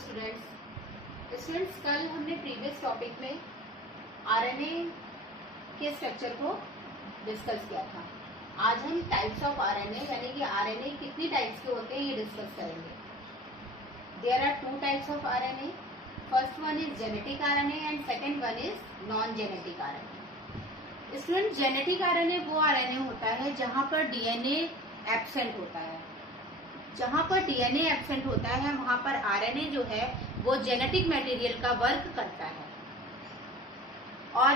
Students कल हमने previous topic में आरएनए के स्ट्रक्चर को डिस्कस किया था। आज हम टाइप्स ऑफ आरएनए यानी कि आरएनए कितनी टाइप्स के होते हैं ये डिस्कस करेंगे। There are two types of RNA. First one is genetic RNA and second one is non genetic RNA. Student, genetic RNA वो आरएनए होता है जहां पर डीएनए एब्सेंट होता है। जहां पर डीएनए एब्सेंट होता है वहां पर आरएनए जो है वो जेनेटिक मटेरियल का वर्क करता है, और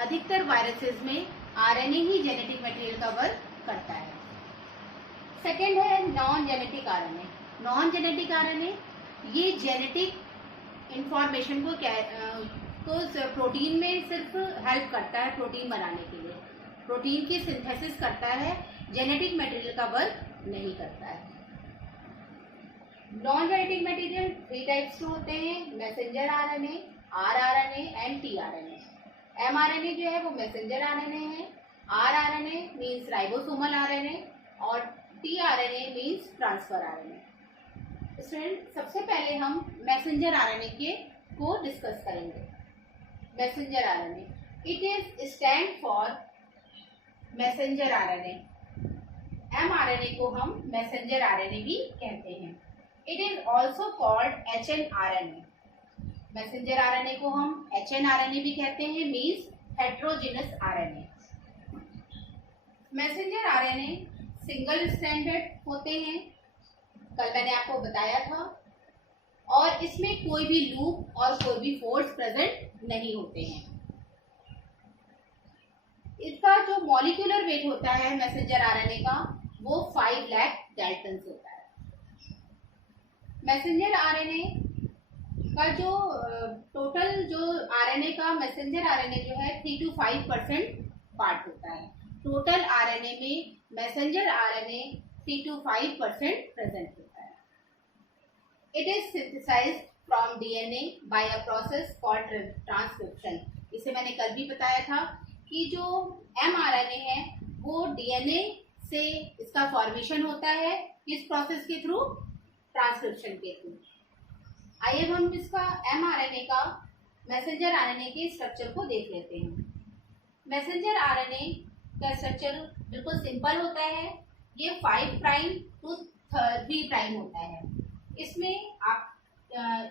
अधिकतर वायरसेस में आरएनए ही जेनेटिक मटेरियल का वर्क करता है। सेकेंड है non genetic RNA. Non genetic RNA ये जेनेटिक इंफॉर्मेशन को प्रोटीन में सिर्फ हेल्प करता है, प्रोटीन बनाने के लिए प्रोटीन की सिंथेसिस करता है, जेनेटिक मटेरियल का वर्क नहीं करता है। Non genetic material three types के होते हैं, messenger RNA, rRNA and tRNA. MRNA जो है वो मैसेंजर आरएनए है, आरआरएनए मींस राइबोसोमल आरएनए और tRNA means transfer RNA. Student, सबसे पहले हम मैसेंजर आरएनए को डिस्कस करेंगे। Messenger RNA, it is stand for messenger RNA. MRNA को हम मैसेंजर आरएनए भी कहते हैं। It is also called hnRNA. Messenger RNA को हम एचएनआरएनए भी कहते हैं, means heterogeneous RNA. Messenger RNA single stranded होते हैं, कल मैंने आपको बताया था, और इसमें कोई भी लूप और कोई भी फोर्स प्रेजेंट नहीं होते हैं। इसका जो मॉलिक्यूलर वेट होता है मैसेंजर आरएनए का वो 5 लाख डाल्टन्स होता है। मैसेंजर आरएनए का जो टोटल जो आरएनए का मैसेंजर आरएनए जो है 3 to 5% पार्ट होता है। टोटल आरएनए में मैसेंजर आरएनए 3 to 5% प्रेजेंट होता है। It is synthesized from DNA by a process called transcription. इसे मैंने कल भी बताया था कि जो एमआरएनए है वो डीएनए से इसका फॉर्मेशन होता है, किस प्रोसेस के थ्रू? ट्रांसक्रिप्शन के थ्रू। आइए हम इसका एमआरएनए का मैसेंजर आरएनए के स्ट्रक्चर को देख लेते हैं। मैसेंजर आरएनए का स्ट्रक्चर बिल्कुल सिंपल होता है। ये 5 प्राइम टू 3 प्राइम होता है। इसमें आप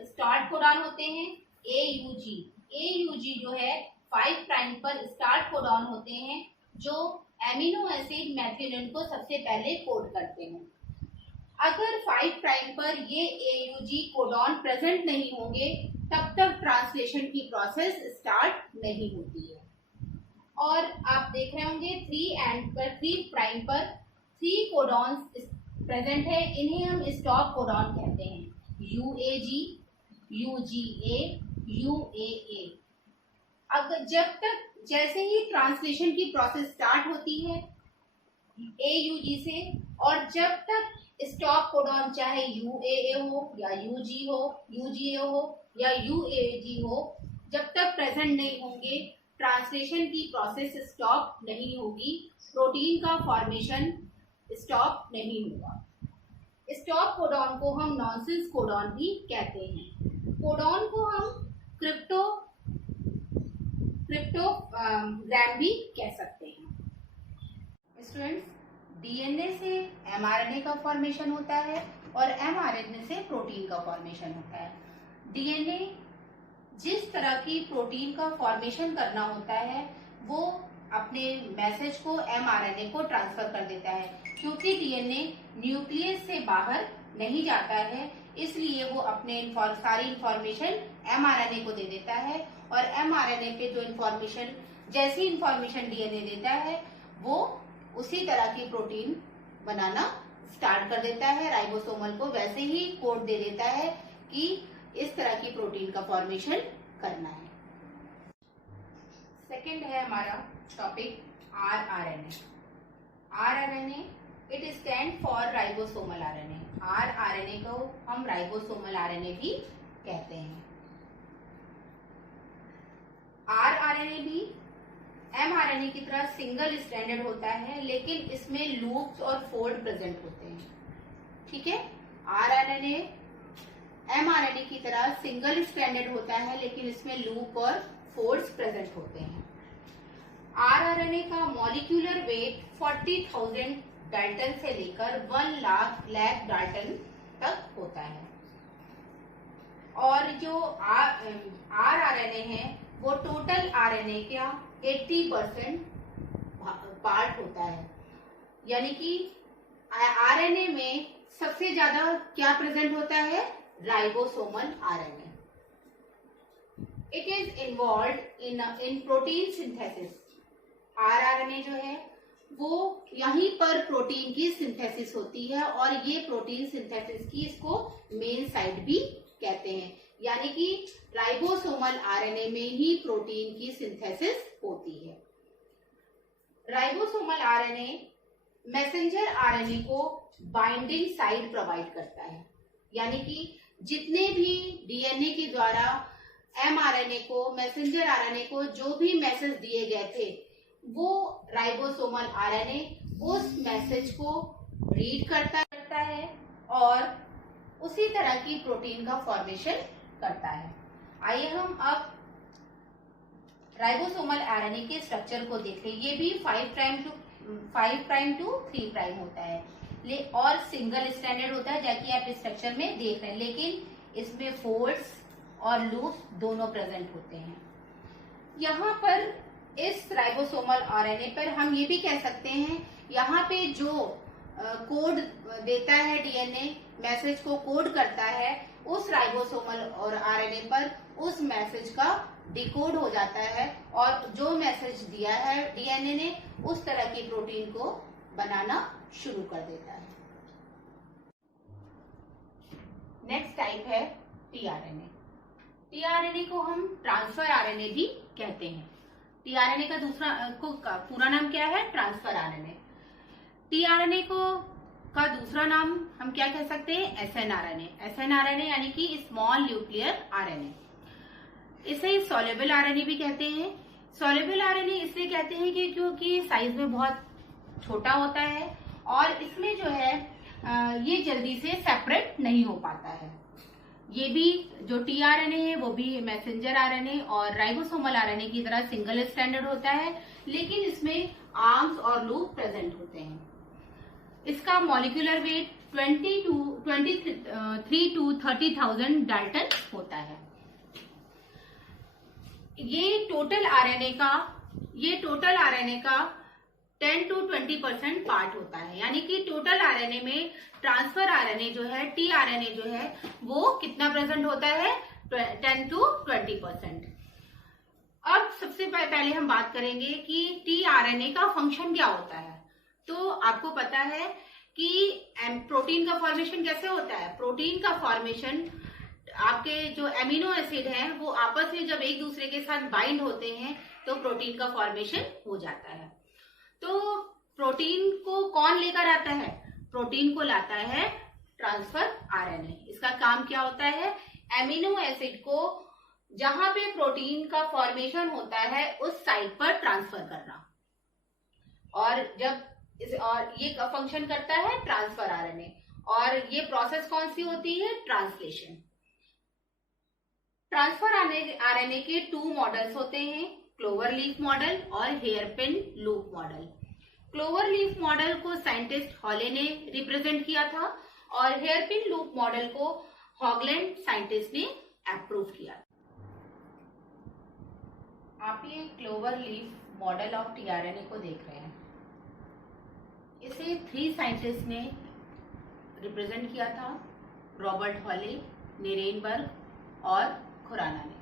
स्टार्ट कोडॉन होते हैं एयूजी। एयूजी जो है 5 प्राइम पर स्टार्ट कोडॉन होते हैं जो एमिनो एसिड मेथिओनिन को सबसे पहले कोड करते हैं। अगर 5 प्राइम पर ये एयूजी कोडॉन प्रेजेंट नहीं होंगे तब तक ट्रांसलेशन की प्रोसेस स्टार्ट नहीं होती है। और आप देख रहे होंगे 3 प्राइम पर 3 कोडॉन्स प्रेजेंट है, इन्हें हम स्टॉप कोडॉन कहते हैं, यूएजी, यूजीए, यूएए। अगर जब तक जैसे ही ट्रांसलेशन की प्रोसेस स्टार्ट होती है एयूजी से, और जब तक स्टॉप कोडॉन चाहे यूएए हो या यूजी हो, यूजीए हो या यूएजी हो, जब तक प्रेजेंट नहीं होंगे ट्रांसलेशन की प्रोसेस स्टॉप नहीं होगी, प्रोटीन का फॉर्मेशन स्टॉप नहीं होगा। स्टॉप कोडॉन को हम नॉनसेंस कोडॉन भी कहते हैं। कोडॉन को हम क्रिप्टोग्राम भी कह सकते हैं। स्टूडेंट्स, डीएनए से एमआरएनए का फॉर्मेशन होता है और एमआरएनए से प्रोटीन का फॉर्मेशन होता है। डीएनए जिस तरह की प्रोटीन का फॉर्मेशन करना होता है वो अपने मैसेज को एमआरएनए को ट्रांसफर कर देता है। क्योंकि डीएनए न्यूक्लियस से बाहर नहीं जाता है, इसलिए वो अपने सारी इंफॉर्मेशन एमआरएनए को दे देता है, और एमआरएनए पे जो इंफॉर्मेशन जैसी इंफॉर्मेशन डीएनए देता है वो उसी तरह की प्रोटीन बनाना स्टार्ट कर देता है। राइबोसोमल को वैसे ही कोड दे देता है कि इस तरह की प्रोटीन का फॉर्मेशन करना है। सेकंड है हमारा topic rRNA. RRNA it stand for ribosomal RNA. RRNA को हम राइबोसोमल आरएनए भी कहते हैं। आरआरएनए भी एमआरएनए की तरह सिंगल स्ट्रैंडेड होता है, लेकिन इसमें लूप्स और फोल्ड प्रेजेंट होते हैं। ठीक है, आरआरएनए mRNA की तरह सिंगल स्ट्रैंडेड होता है, लेकिन इसमें लूप और फोल्ड्स प्रेजेंट होते हैं। rRNA का मॉलिक्यूलर वेट 40,000 डाल्टन से लेकर 1 लाख डाल्टन तक होता है। और जो rRNA है वो टोटल RNA का 80% पार्ट होता है। यानी कि RNA में सबसे ज्यादा क्या प्रेजेंट होता है? Ribosomal RNA। It is involve in protein synthesis. rRNA जो है वो यहीं पर प्रोटीन की सिंथेसिस होती है, और ये प्रोटीन सिंथेसिस की इसको मेन साइट भी कहते हैं। यानी कि राइबोसोमल RNA में ही प्रोटीन की सिंथेसिस होती है। राइबोसोमल RNA मैसेंजर RNA को बाइंडिंग साइट प्रोवाइड करता है। यानी कि जितने भी DNA के द्वारा mRNA को, मैसेंजर RNA को जो भी मैसेज दिए गए थे, वो राइबोसोमल RNA उस मैसेज को रीड करता है और उसी तरह की प्रोटीन का फॉर्मेशन करता है। आइए हम अब राइबोसोमल RNA के स्ट्रक्चर को देखें। ये भी 5 प्राइम टू 3 प्राइम होता है और सिंगल स्ट्रैंडेड होता है, जैसे आप इस स्ट्रक्चर में देख रहे हैं, लेकिन इसमें फोल्ड्स और लूप्स दोनों प्रेजेंट होते हैं। यहाँ पर इस राइबोसोमल RNA पर हम ये भी कह सकते हैं, यहाँ पे जो कोड देता है DNA, मैसेज को कोड करता है, उस राइबोसोमल और RNA पर उस मैसेज का डिकोड हो जाता है, और जो मैसेज दिया है DNA ने, उस तरह की प्रोटीन को बनाना शुरू कर देता है। नेक्स्ट टाइप है tRNA। tRNA को हम ट्रांसफर RNA भी कहते हैं। tRNA का दूसरा पूरा नाम क्या है? Transfer RNA। tRNA का दूसरा नाम हम क्या कह सकते हैं? snRNA। snRNA यानी कि स्मॉल न्यूक्लियर RNA। इसे सॉल्युबल RNA भी कहते हैं। सॉल्युबल RNA इसलिए कहते हैं कि क्योंकि साइज में बहुत छोटा होता है और इसमें जो है ये जल्दी से सेपरेट नहीं हो पाता है। ये भी जो tRNA है वो भी मैसेंजर RNA और राइबोसोमल RNA की तरह सिंगल स्ट्रैंडेड होता है, लेकिन इसमें आर्म्स और लूप प्रेजेंट होते हैं। इसका मॉलिक्यूलर वेट 23 to 30,000 डाल्टन होता है। ये टोटल RNA का 10 to 20% पार्ट होता है। यानी कि टोटल RNA में ट्रांसफर RNA जो है, tRNA जो है, वो कितना प्रेजेंट होता है? 10 to 20%। अब सबसे पहले हम बात करेंगे कि tRNA का फंक्शन क्या होता है। तो आपको पता है कि प्रोटीन का फॉर्मेशन कैसे होता है। प्रोटीन का फॉर्मेशन, आपके जो एमिनो एसिड हैं वो आपस में जब एक दूसरे के साथ बाइंड होते हैं तो प्रोटीन का फॉर्मेशन हो जाता है। तो प्रोटीन को कौन लेकर आता है? प्रोटीन को लाता है ट्रांसफर RNA। इसका काम क्या होता है? एमिनो एसिड को जहां पे प्रोटीन का फॉर्मेशन होता है उस साइट पर ट्रांसफर करना, और ये फंक्शन करता है ट्रांसफर RNA। और ये प्रोसेस कौन सी होती है? ट्रांसलेशन। ट्रांसफर RNA के 2 मॉडल्स होते हैं, क्लोवर लीफ मॉडल और hairpin loop model. Clover leaf model को साइंटिस्ट हॉले ने रिप्रेजेंट किया था और हेयरपिन लूप मॉडल को हॉगलैंड साइंटिस्ट ने अप्रूव किया। आप ये clover leaf model of tRNA को देख रहे हैं। इसे 3 साइंटिस्ट ने रिप्रेजेंट किया था, रॉबर्ट हॉले, निरेनबर्ग और खुराना ने।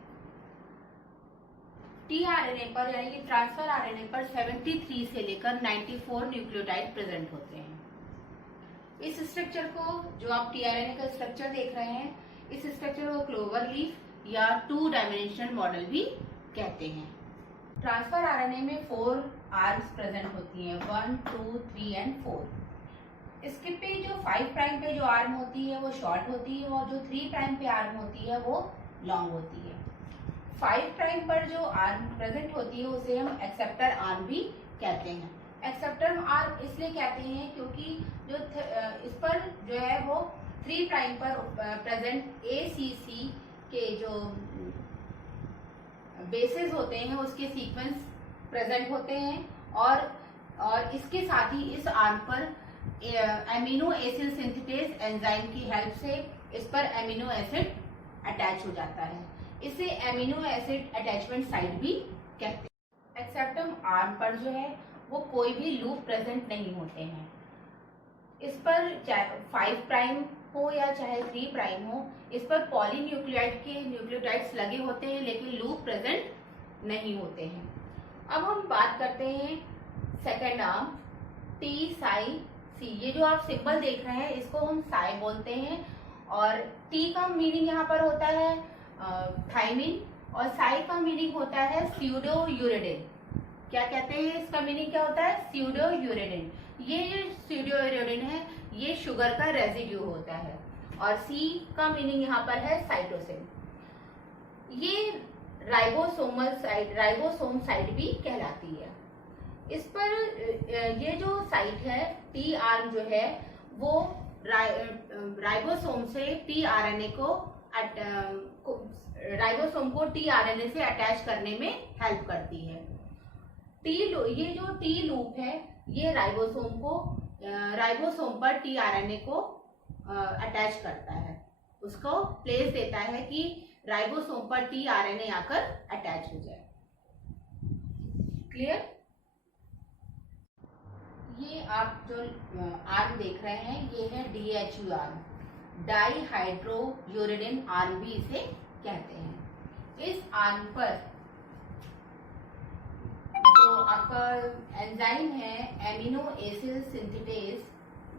tRNA पर यानी कि ट्रांसफर RNA पर 73 से लेकर 94 न्यूक्लियोटाइड प्रेजेंट होते हैं। इस स्ट्रक्चर को, जो आप tRNA का स्ट्रक्चर देख रहे हैं, इस स्ट्रक्चर को क्लोवर लीफ या 2 डायमेंशनल मॉडल भी कहते हैं। ट्रांसफर RNA में 4 आर्म्स प्रेजेंट होती हैं, 1, 2, 3 एंड 4। इसके पे जो 5 प्राइम पे जो आर्म होती है वो शॉर्ट होती है और जो 3 प्राइम पे आर्म होती है वो लॉन्ग होती है। 5 प्राइम पर जो आर्म प्रेजेंट होती है उसे हम एक्सेप्टर आर्म भी कहते हैं। एक्सेप्टर आर्म इसलिए कहते हैं क्योंकि जो इस पर जो है वो 3 प्राइम पर प्रेजेंट ACC के जो बेसेस होते हैं उसके सीक्वेंस प्रेजेंट होते हैं, और इसके साथ ही इस आर्म पर एमिनो एसिड सिंथेटेज एंजाइम की हेल्प से इस पर एमिनो एसिड अटैच हो जाता है। इसे एमिनो एसिड अटैचमेंट साइट भी कहते हैं। एक्सेप्टम आर्म पर जो है वो कोई भी लूप प्रेजेंट नहीं होते हैं। इस पर चाहे 5 प्राइम हो या चाहे 3 प्राइम हो, इस पर पॉलीन्यूक्लियोटाइड के न्यूक्लियोटाइड्स लगे होते हैं लेकिन लूप प्रेजेंट नहीं होते हैं। अब हम बात करते हैं सेकेंड आर्म टी साई सी। ये जो आप सिंबल देख रहे हैं इसको हम साई बोलते हैं, और टी का मीनिंग यहाँ पर होता है थायमिन, और साई का मीनिंग होता है स्यूडो यूरेडिन। क्या कहते हैं, इसका मीनिंग क्या होता है, स्यूडो यूरेडिन। ये जो स्यूडो यूरेडिन है ये शुगर का रेजिड्यू होता है, और सी का मीनिंग यहाँ पर है साइटोसिन। ये राइबोसोम साइट भी कहलाती है। इस पर ये जो साइट है टी आर्म जो है वो राइबोसोम से टी आरएनए को राइबोसोम को टी आरएनए से अटैच करने में हेल्प करती है। ये जो टी लूप है ये राइबोसोम पर टी आरएनए को अटैच करता है, उसको प्लेस देता है कि राइबोसोम पर टी आरएनए आकर अटैच हो जाए। क्लियर? ये आप जो आर्म देख रहे हैं ये है DHU arm, dihydrouridine arm भी इसे कहते हैं। इस आर्म पर जो आपका एंजाइम है एमिनो एसिड सिंथेटेज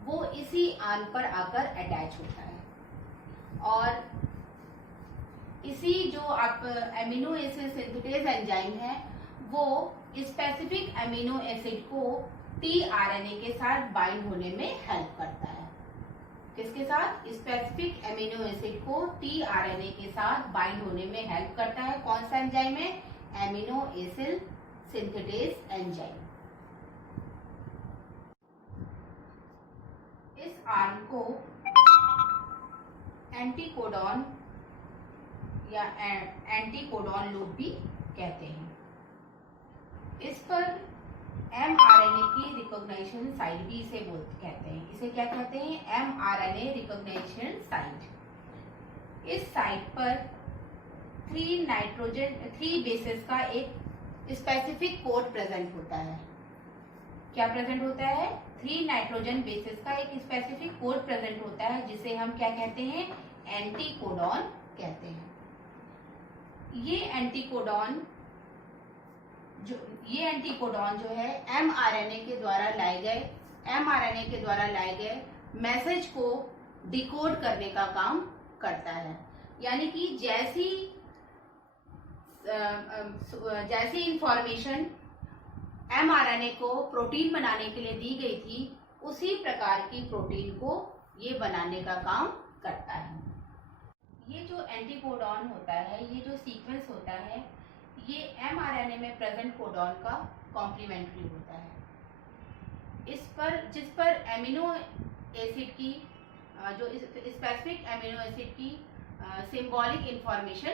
वो इसी आर्म पर आकर अटैच होता है, और इसी जो आप एमिनो एसिड सिंथेटेज एंजाइम है वो स्पेसिफिक एमिनो एसिड को टी आरएनए के साथ बाइंड होने में हेल्प करता है। किसके साथ? स्पेसिफिक एमिनो एसिड को टी आरएनए के साथ बाइंड होने में हेल्प करता है। कौन सा एंजाइम है? Amino acid synthetase enzyme. इस आर्म को एंटीकोडॉन या एंटीकोडॉन लूप भी कहते हैं। इस पर mRNA की रिकॉग्निशन साइट भी इसे कहते हैं। इसे क्या कहते हैं? mRNA recognition site. इस साइट पर 3 बेसेस का एक स्पेसिफिक कोड प्रेजेंट होता है। क्या प्रेजेंट होता है? 3 नाइट्रोजन बेसेस का एक स्पेसिफिक कोड प्रेजेंट होता है जिसे हम क्या कहते हैं? एंटीकोडॉन कहते हैं। ये एंटीकोडॉन जो है mRNA के द्वारा लाए गए मैसेज को डिकोड करने का काम करता है। यानी कि जैसी इंफॉर्मेशन mRNA को प्रोटीन बनाने के लिए दी गई थी उसी प्रकार की प्रोटीन को ये बनाने का काम करता है। ये जो एंटीकोडॉन होता है, ये जो सीक्वेंस होता है, ये mRNA में प्रेजेंट कोडॉन का कॉम्प्लीमेंट्री होता है। जिस पर एमिनो एसिड की जो स्पेसिफिक एमिनो एसिड की सिंबॉलिक इंफॉर्मेशन